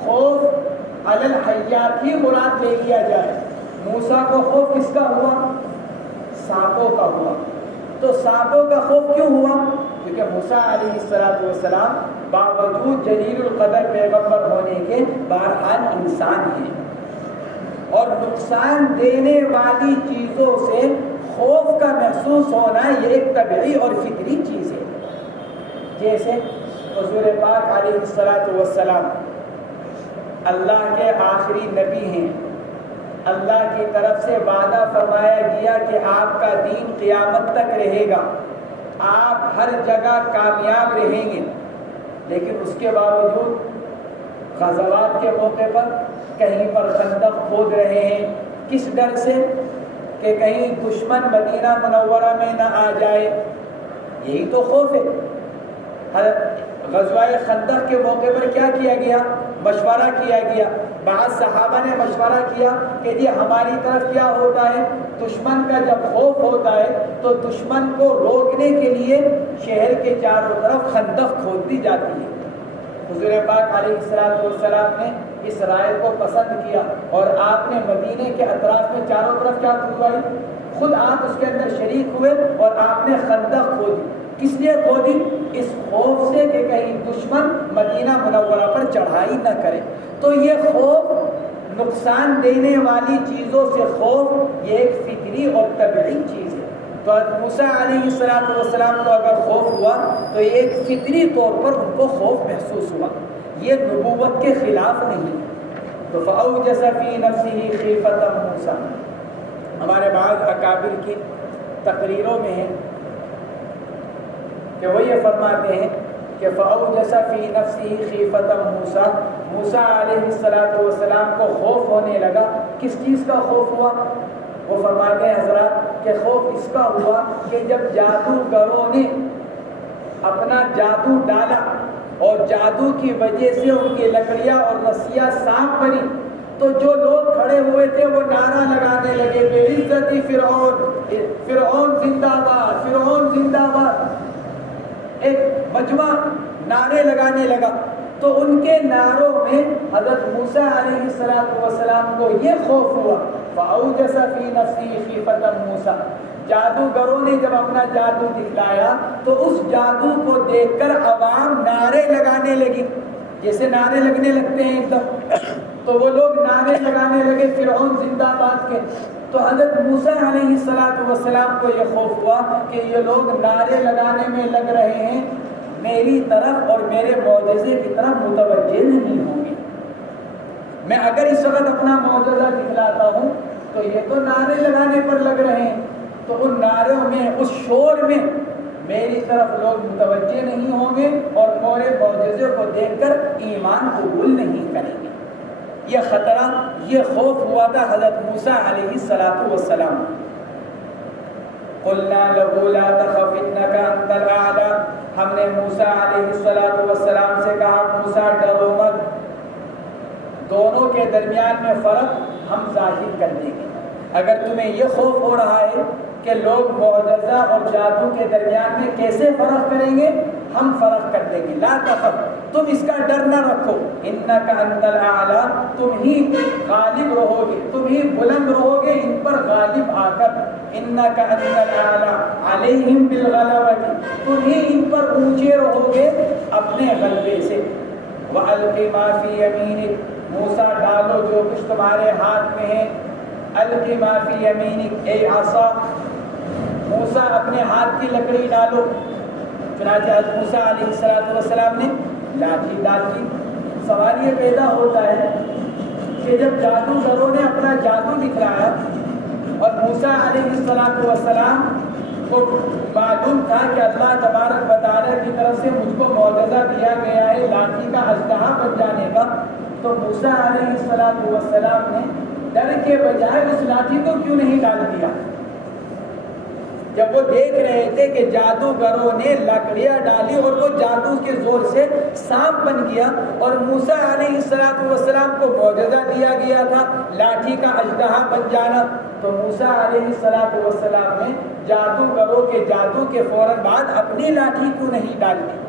خوف علی الحیات ہی مراد لے لیا جائے۔ موسیٰ کو خوف کس کا ہوا؟ سانپوں کا ہوا۔ تو سانپوں کا خوف کیوں ہوا؟ کیونکہ موسیٰ علیہ السلام باوجود جلیل القدر پیغمبر ہونے کے بہرحال انسان ہیں، اور نقصان دینے والی چیزوں سے خوف کا محسوس ہونا یہ ایک طبعی اور فطری چیز ہے۔ جیسے حضور پاک علیہ السلام اللہ کے آخری نبی ہیں، اللہ کی طرف سے وعدہ فرمایا گیا کہ آپ کا دین قیامت تک رہے گا، آپ ہر جگہ کامیاب رہیں گے، لیکن اس کے باوجود غزوات کے موقع پر کہیں پر خندق کھود رہے ہیں، کس ڈر سے کہ کہیں دشمن مدینہ منورہ میں نہ آ جائے، یہی تو خوف ہے۔ غزوہ خندق کے موقع پر کیا کیا گیا؟ مشورہ کیا گیا، بعض صحابہ نے مشورہ کیا کہ جی ہماری طرف کیا ہوتا ہے، دشمن کا جب خوف ہوتا ہے تو دشمن کو روکنے کے لیے شہر کے چاروں طرف خندق کھود دی جاتی ہے۔ حضور پاک علیہ السلام نے اس رائے کو پسند کیا اور آپ نے مدینے کے اطراف میں چاروں طرف کیا کھدوائی، خود آپ اس کے اندر شریک ہوئے اور آپ نے خندق کھودی۔ کس لیے کھودی؟ اس خوف سے کہ کہیں دشمن مدینہ منورہ پر چڑھائی نہ کرے۔ تو یہ خوف، نقصان دینے والی چیزوں سے خوف، یہ ایک فطری اور طبعی چیز ہے۔ تو موسیٰ علیہ السلام کو اگر خوف ہوا تو یہ ایک فطری طور پر ان کو خوف محسوس ہوا، یہ نبوت کے خلاف نہیں۔ تو فأوجس فی نفسہ خیفۃ موسیٰ، ہمارے بعض اکابر کی تقریروں میں ہے کہ وہ یہ فرماتے ہیں کہ فأوجس فی نفسہ خیفۃ موسیٰ، موسیٰ علیہ السلام کو خوف ہونے لگا۔ کس چیز کا خوف ہوا؟ وہ فرماتے ہیں حضرات کہ خوف اس کا ہوا کہ جب جادوگروں نے اپنا جادو ڈالا اور جادو کی وجہ سے ان کی لکڑیاں اور رسیاں صاف بنی، تو جو لوگ کھڑے ہوئے تھے وہ نعرہ لگانے لگے بے عزتی فرعون، فرعون زندہ باد، فرعون زندہ باد، ایک مجمع نعرے لگانے لگا۔ تو ان کے نعروں میں حضرت موسیٰ علیہ السلام کو یہ خوف ہوا، فأوجس فی نفسہ خیفۃ موسیٰ، جادوگروں نے جب اپنا جادو دکھلایا تو اس جادو کو دیکھ کر عوام نعرے لگانے لگی، جیسے نعرے لگنے لگتے ہیں ایک دم، تو وہ لوگ نعرے لگانے لگے فرعون زندہ باد کے۔ تو حضرت موسیٰ علیہ السلام کو یہ خوف ہوا کہ یہ لوگ نعرے لگانے میں لگ رہے ہیں، میری طرف اور میرے معجزے کی طرف متوجہ نہیں ہوں گے۔ میں اگر اس وقت اپنا معجزہ دکھلاتا ہوں تو یہ تو نعرے لگانے پر لگ رہے ہیں، تو ان نعروں میں، اس شور میں میری طرف لوگ متوجہ نہیں ہوں گے اور میرے معجزے کو دیکھ کر ایمان قبول نہیں کریں گے۔ یہ خطرہ، یہ خوف ہوا تھا حضرت موسیٰ علیہ السلام۔ قلنا له لا تخف انك انت الاعلى، ہم نے موسیٰ علیہ السلام سے کہا موسیٰ ڈرو مت، دونوں کے درمیان میں فرق ہم ظاہر کر دیں گے۔ اگر تمہیں یہ خوف ہو رہا ہے کہ لوگ معجزہ اور جادو کے درمیان میں کیسے فرق کریں گے، ہم فرق کر دیں گے۔ لا تخف، تم اس کا ڈر نہ رکھو، انک انت الاعلی، تم ہی غالب رہو گے، تم ہی بلند رہو گے ان پر غالب آ کر، انک انت الاعلی علیہم بالغلبۃ، تم ہی ان پر اونچے رہو گے اپنے غلبے سے۔ وَأَلْقِ مَا فِي يَمِينِكَ، موسیٰ ڈالو جو کچھ تمہارے ہاتھ میں ہے، القِ مَا فِي يَمِينِكَ اے عصا، موسیٰ اپنے ہاتھ کی لکڑی ڈالو۔ چنانچہ حضرت موسیٰ علیہ السلام نے لاٹھی ڈال دی۔ سوال یہ پیدا ہوتا ہے کہ جب جادوگروں نے اپنا جادو دکھلایا اور موسیٰ علیہ السلام کو معلوم تھا کہ اللہ تبارک و تعالیٰ کی طرف سے مجھ کو معجزہ دیا گیا ہے لاٹھی کا اژدہا بن جانے کا، تو موسیٰ علیہ السلام نے ڈر کے بجائے اس لاٹھی کو کیوں نہیں ڈال دیا؟ جب وہ دیکھ رہے تھے کہ جادوگروں نے لکڑیاں ڈالی اور وہ جادو کے زور سے سانپ بن گیا، اور موسیٰ علیہ السلام کو معجزہ دیا گیا تھا لاٹھی کا اژدہا بن جانا، تو موسیٰ علیہ السلام نے جادوگروں کے جادو کے فوراً بعد اپنی لاٹھی کیوں نہیں ڈال دی؟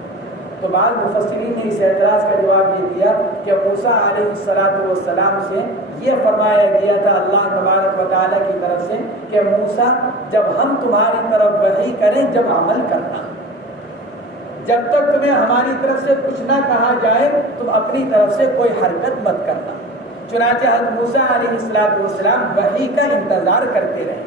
تو بعض مفسرین نے اس اعتراض کا جواب یہ دیا کہ موسیٰ علیہ السلام سے یہ فرمایا گیا تھا اللہ تبارک و تعالیٰ کی طرف سے کہ موسیٰ جب ہم تمہاری طرف وحی کریں جب عمل کرنا، جب تک تمہیں ہماری طرف سے کچھ نہ کہا جائے تم اپنی طرف سے کوئی حرکت مت کرنا۔ چنانچہ حضرت موسیٰ علیہ السلام وحی کا انتظار کرتے رہے۔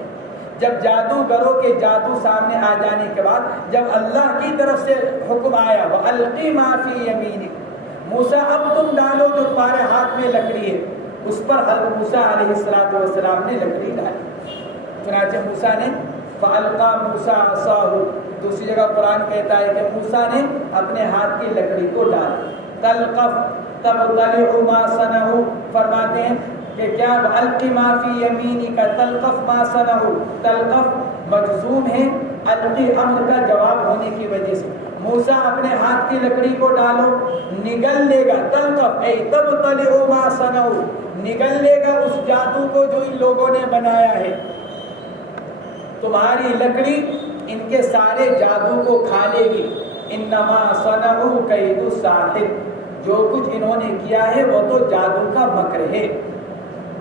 جب جادوگروں کے جادو سامنے آ جانے کے بعد جب اللہ کی طرف سے حکم آیا وَأَلْقِ مَا فِي يَمِينِكَ، موسیٰ اب تم ڈالو جو تمہارے ہاتھ میں لکڑی ہے، اس پر حضرت موسیٰ علیہ السلام نے لکڑی ڈالی۔ چنانچہ موسیٰ نے فَأَلْقَى مُوسَىٰ عَصَاهُ، دوسری جگہ قرآن کہتا ہے کہ موسیٰ نے اپنے ہاتھ کی لکڑی کو ڈالا۔ تلقف تبتلع ما صنعوا، فرماتے ہیں کہ کیا القِ ما فی یمینک تلقف ما صنعوا، تلقف مجزوم ہے القی امر کا جواب ہونے کی وجہ سے موسیٰ اپنے ہاتھ کی لکڑی کو ڈالو نگل لے گا، تلقف اے تبطلع ما صنعوا، نگل لے گا اس جادو کو جو ان لوگوں نے بنایا ہے. تمہاری لکڑی ان کے سارے جادو کو کھا لے گی. انما صنعوا کید ساحر، جو کچھ انہوں نے کیا ہے وہ تو جادو کا مکر ہے.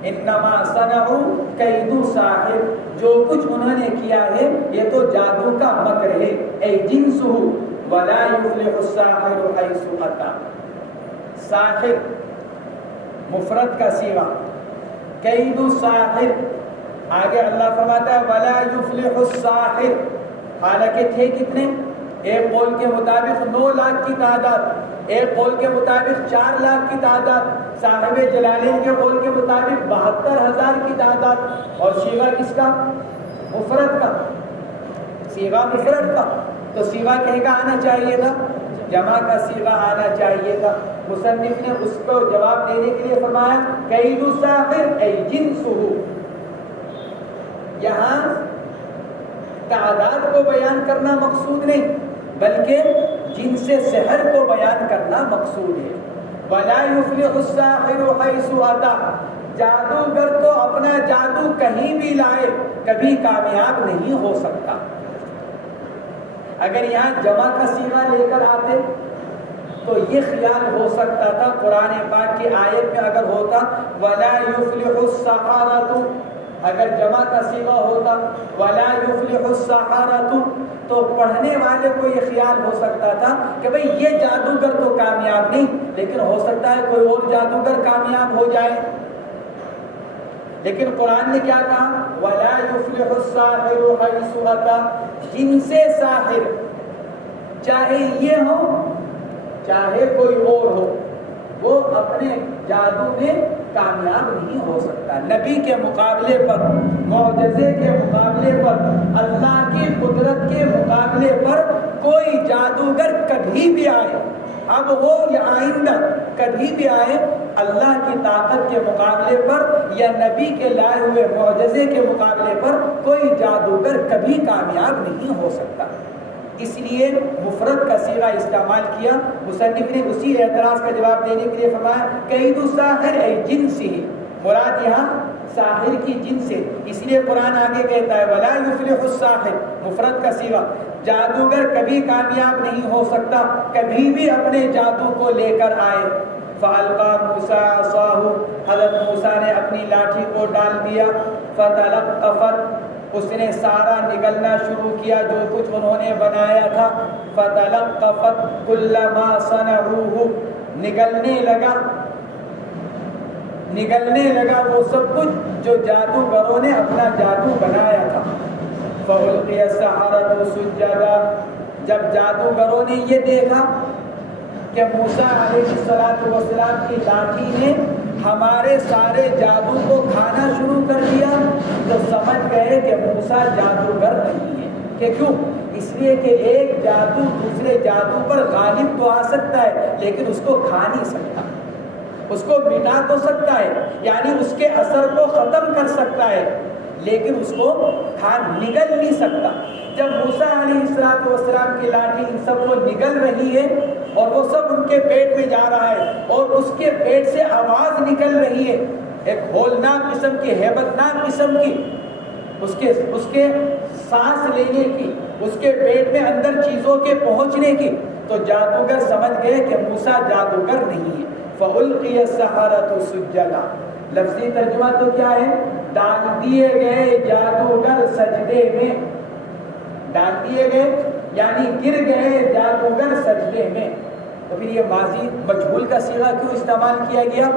انما صنعوا کید ساحر، جو کچھ انہوں نے کیا ہے یہ تو جادو کا مکر ہے. اے جنسہ ولا یفلح الساحر حیث اتی. ساحر مفرد کا صیغہ، کید ساحر. آگے اللہ فرماتا ہے ولا یفلح الساحر، حالانکہ تھے کتنے؟ ایک قول کے مطابق 9 لاکھ کی تعداد، ایک قول کے مطابق 4 لاکھ کی تعداد، صاحب جلالین کے قول کے مطابق 72,000 کی تعداد. اور صیغہ کس کا؟ مفرد کا. صیغہ مفرد کا، تو صیغہ کہے گا آنا چاہیے تھا، جمع کا صیغہ آنا چاہیے تھا. مصنف نے اس کو جواب دینے کے لیے فرمایا کید ساحر ای جنسہ. یہاں تعداد کو بیان کرنا مقصود نہیں بلکہ جنس سحر کو بیان کرنا مقصود ہے. ولا یفلح الساحر حیث اتی، جادوگر تو اپنا جادو کہیں بھی لائے کبھی کامیاب نہیں ہو سکتا. اگر یہاں جمع کا صیغہ لے کر آتے تو یہ خیال ہو سکتا تھا قرآن پاک کی آیت میں اگر ہوتا ولا یفلح السحرۃ، اگر جمع کا صیغہ ہوتا ولا یفلح السحرۃ تو پڑھنے والے کو یہ خیال ہو سکتا تھا کہ بھئی یہ جادوگر تو کامیاب نہیں، لیکن ہو سکتا ہے کوئی اور جادوگر کامیاب ہو جائے. لیکن قرآن نے کیا کہا ولا یفلح الساحر حیث اتی. جن سے ساحر چاہے یہ ہو چاہے کوئی اور ہو وہ اپنے جادو میں کامیاب نہیں ہو سکتا. نبی کے مقابلے پر، معجزے کے مقابلے پر، اللہ کی قدرت کے مقابلے پر کوئی جادوگر کبھی بھی آئے، اب ہو یا آئندہ کبھی بھی آئے، اللہ کی طاقت کے مقابلے پر یا نبی کے لائے ہوئے معجزے کے مقابلے پر کوئی جادوگر کبھی کامیاب نہیں ہو سکتا. اس لیے مفرد کا صیغہ استعمال کیا. مصنف نے اسی اعتراض کا جواب دینے کے لیے فرمایا کید الساحر ای جنسہ، مراد یہاں ساحر کی جنس ہے. اس لیے قرآن آگے کہتا ہے ولا یفلح الساحر، مفرد کا صیغہ، جادوگر کبھی کامیاب نہیں ہو سکتا کبھی بھی اپنے جادو کو لے کر آئے. فالقى موسیٰ عصاہ، حضرت موسیٰ نے اپنی لاٹھی کو ڈال دیا. فتلقفت، اس نے سارا نگلنا شروع کیا جو کچھ انہوں نے بنایا تھا. فتلقفت کل ما صنعوه، نگلنے لگا وہ سب کچھ جو جادوگروں نے اپنا جادو بنایا تھا. فألقي السحرة سجدا، جب جادوگروں نے یہ دیکھا کہ موسیٰ علیہ السلام کی لاٹھی نے ہمارے سارے جادو کو کھانا شروع کر دیا تو سمجھ گئے کہ موسیٰ جادوگر نہیں ہے. کہ کیوں؟ اس لیے کہ ایک جادو دوسرے جادو پر غالب تو آ سکتا ہے لیکن اس کو کھا نہیں سکتا. اس کو مٹا تو سکتا ہے، یعنی اس کے اثر کو ختم کر سکتا ہے، لیکن اس کو نگل نہیں سکتا. جب موسیٰ علیہ السلام کی لاٹھی ان سب کو نگل رہی ہے اور وہ سب ان کے پیٹ میں جا رہا ہے اور اس کے پیٹ سے آواز نکل رہی ہے ایک ہولناک قسم کی، ہیبتناک قسم کی، اس کے سانس لینے کی، اس کے پیٹ میں اندر چیزوں کے پہنچنے کی، تو جادوگر سمجھ گئے کہ موسیٰ جادوگر نہیں ہے. فَأُلْقِيَ السَّحَرَةُ سُجَّدًا، لفظی ترجمہ تو کیا ہے؟ ڈال دیے گئے جادوگر سجدے میں. ڈال دیے گئے یعنی گر گئے جادوگر سجدے میں. تو پھر یہ ماضی مجہول کا صیغہ کیوں استعمال کیا گیا؟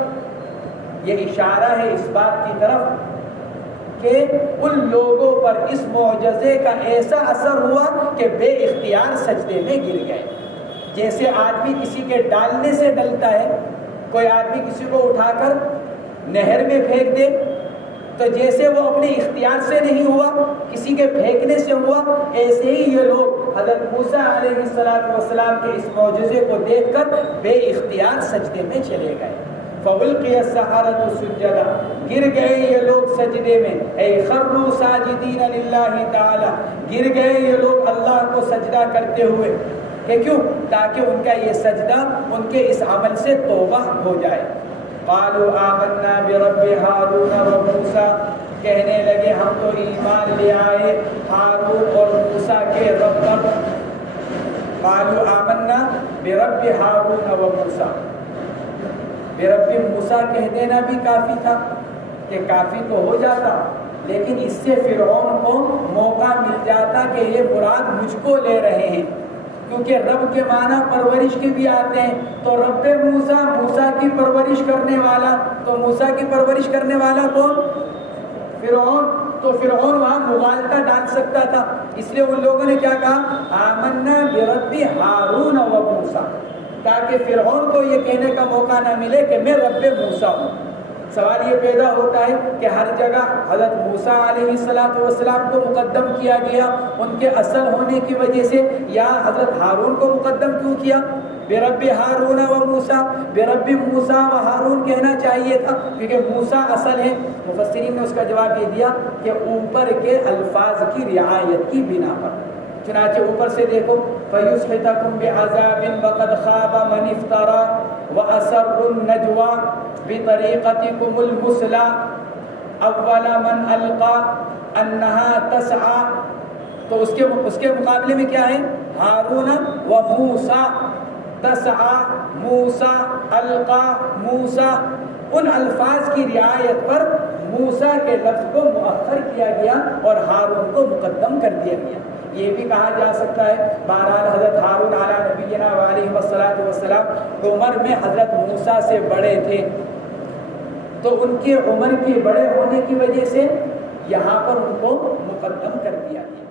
یہ اشارہ ہے اس بات کی طرف کہ ان لوگوں پر اس معجزے کا ایسا اثر ہوا کہ بے اختیار سجدے میں گر گئے. جیسے آدمی کسی کے ڈالنے سے ڈلتا ہے، کوئی آدمی کسی کو اٹھا کر نہر میں پھینک دے تو جیسے وہ اپنے اختیار سے نہیں ہوا، کسی کے پھینکنے سے ہوا، ایسے ہی یہ لوگ حضرت موسیٰ علیہ السلام کے اس معجزے کو دیکھ کر بے اختیار سجدے میں چلے گئے. فَأُلْقِيَ السَّحَرَةُ سُجَّدًا، گر گئے یہ لوگ سجدے میں، اے خروا ساجدین للہ تعالی، گر گئے یہ لوگ اللہ کو سجدہ کرتے ہوئے، کہ کیوں؟ تاکہ ان کا یہ سجدہ ان کے اس عمل سے توبہ ہو جائے۔ قالوا آمنا برب ہارون و موسیٰ، کہنے لگے ہم تو ایمان لے آئے ہارون اور موسیٰ کے رب پر۔ قالوا آمنا برب ہارون و موسیٰ، برب موسیٰ کہہ دینا بھی کافی تھا، کہ کافی تو ہو جاتا، لیکن اس سے فرعون کو موقع مل جاتا کہ یہ مراد مجھ کو لے رہے ہیں، کیونکہ رب کے معنی پرورش کے بھی آتے ہیں، تو رب موسیٰ، موسیٰ کی پرورش کرنے والا، تو موسیٰ کی پرورش کرنے والا کون؟ فرعون، تو فرعون وہاں مغالطہ ڈال سکتا تھا، اس لیے ان لوگوں نے کیا کہا؟ آمنا برب ہارون و موسیٰ، تاکہ فرعون کو یہ کہنے کا موقع نہ ملے کہ میں رب موسیٰ ہوں۔ سوال یہ پیدا ہوتا ہے کہ ہر جگہ حضرت موسیٰ علیہ السلام کو مقدم کیا گیا ان کے اصل ہونے کی وجہ سے، یا حضرت ہارون کو مقدم کیوں کیا؟ برب ہارون و موسیٰ، برب موسیٰ و ہارون کہنا چاہیے تھا، کیونکہ موسیٰ اصل ہے۔ مفسرین نے اس کا جواب یہ دیا کہ اوپر کے الفاظ کی رعایت کی بنا پر، چنانچہ اوپر سے دیکھو فَيُسْحِتَكُمْ بِعَذَابٍ وَقَدْ خَابَ مَنِ افْتَرَى وَأَسَرُّ النَّجْوَى بِطَرِيقَتِكُمُ الْمُثْلَى أَوَّلَ مَنْ أَلْقَى أَنَّهَا تَسْعَى، تو اس کے مقابلے میں کیا ہے؟ ہارون و موسیٰ، تسعى موسیٰ، القا موسیٰ، ان الفاظ کی رعایت پر موسیٰ کے لفظ کو مؤخر کیا گیا اور ہارون کو مقدم کر دیا گیا۔ یہ بھی کہا جا سکتا ہے بہرحال حضرت ہارون علیٰ نبینا وعلیہ السلام عمر میں حضرت موسیٰ سے بڑے تھے، تو ان کے عمر کے بڑے ہونے کی وجہ سے یہاں پر ان کو مقدم کر دیا گیا۔